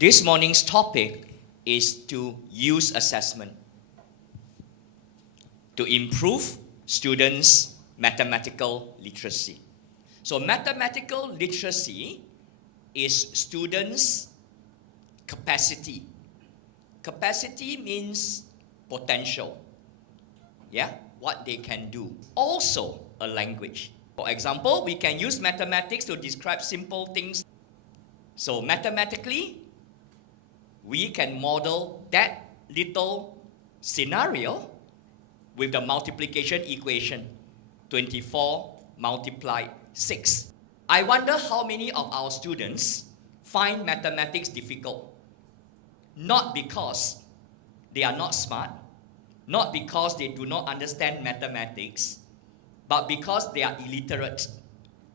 This morning's topic is to use assessment to improve students' mathematical literacy. So mathematical literacy is students' capacity. Capacity means potential. Yeah, what they can do. Also a language. For example, we can use mathematics to describe simple things. So mathematically, we can model that little scenario with the multiplication equation, 24 multiplied 6. I wonder how many of our students find mathematics difficult. Not because they are not smart, not because they do not understand mathematics, but because they are illiterate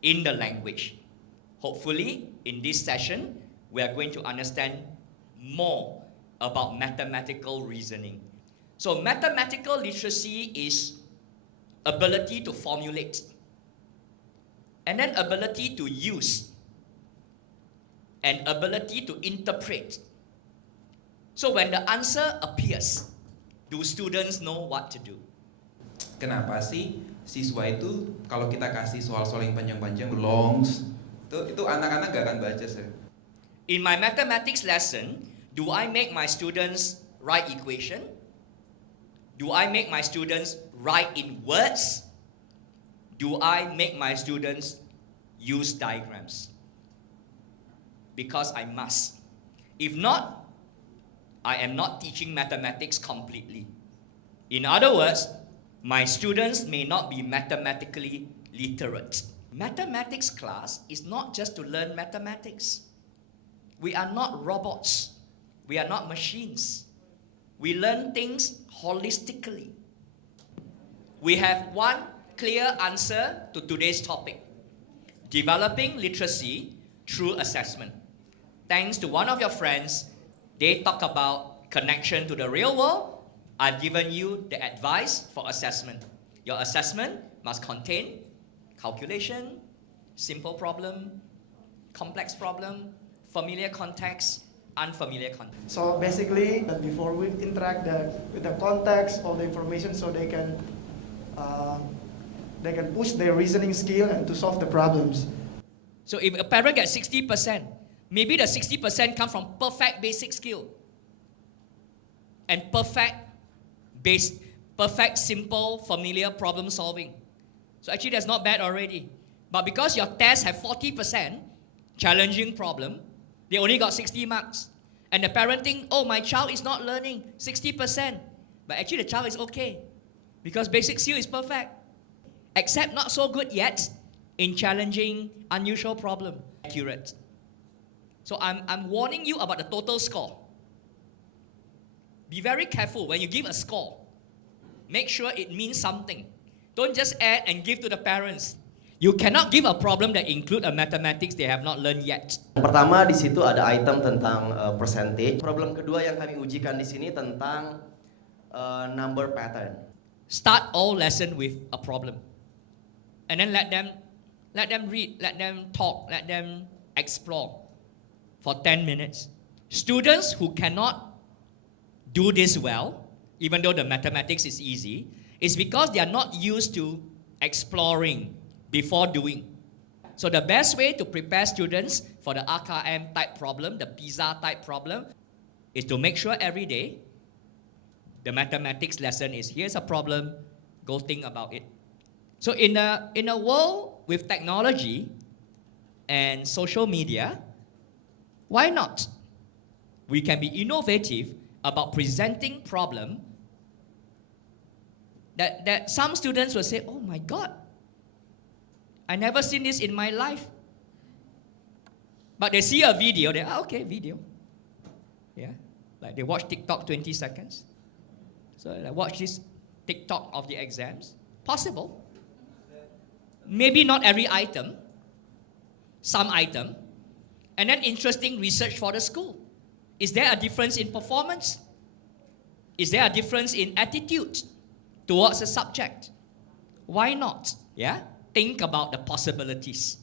in the language. Hopefully, in this session, we are going to understand more about mathematical reasoning. So mathematical literacy is ability to formulate, and then ability to use, and ability to interpret. So when the answer appears, do students know what to do? Kenapa sih siswa itu kalau kita kasih soal-soal yang panjang-panjang, longs, itu anak-anak gak akan baca sih. In my mathematics lesson, do I make my students write equation? Do I make my students write in words? Do I make my students use diagrams? Because I must. If not, I am not teaching mathematics completely. In other words, my students may not be mathematically literate. Mathematics class is not just to learn mathematics. We are not robots. We are not machines. We learn things holistically. We have one clear answer to today's topic: developing literacy through assessment. Thanks to one of your friends, they talk about connection to the real world. I've given you the advice for assessment. Your assessment must contain calculation, simple problem, complex problem, familiar context, unfamiliar context. So basically, before we interact with the context of the information, so they can push their reasoning skill and to solve the problems. So if a parent gets 60%, maybe the 60% come from perfect basic skill and perfect simple familiar problem solving. So actually that's not bad already. But because your test have 40% challenging problem, they only got 60 marks. And the parent think, oh, my child is not learning 60%. But actually the child is okay because basic skill is perfect. Except not so good yet in challenging unusual problem. Accurate. So I'm warning you about the total score. Be very careful when you give a score. Make sure it means something. Don't just add and give to the parents. You cannot give a problem that include a mathematics they have not learned yet. Pertama di situ ada item tentang percentage. Problem kedua yang kami ujikan di sini tentang number pattern. Start all lesson with a problem, and then let them read, let them talk, let them explore for 10 minutes. Students who cannot do this well, even though the mathematics is easy, is because they are not used to exploring before doing. So the best way to prepare students for the AKM type problem, the PISA type problem, is to make sure every day the mathematics lesson is, here's a problem, go think about it. So in a world with technology and social media, why not? We can be innovative about presenting problem that some students will say, oh my God, I never seen this in my life. But they see a video, they okay, video. Yeah, like they watch TikTok 20 seconds. So they watch this TikTok of the exams. Possible. Maybe not every item, some item. And then interesting research for the school. Is there a difference in performance? Is there a difference in attitude towards the subject? Why not? Yeah? Think about the possibilities.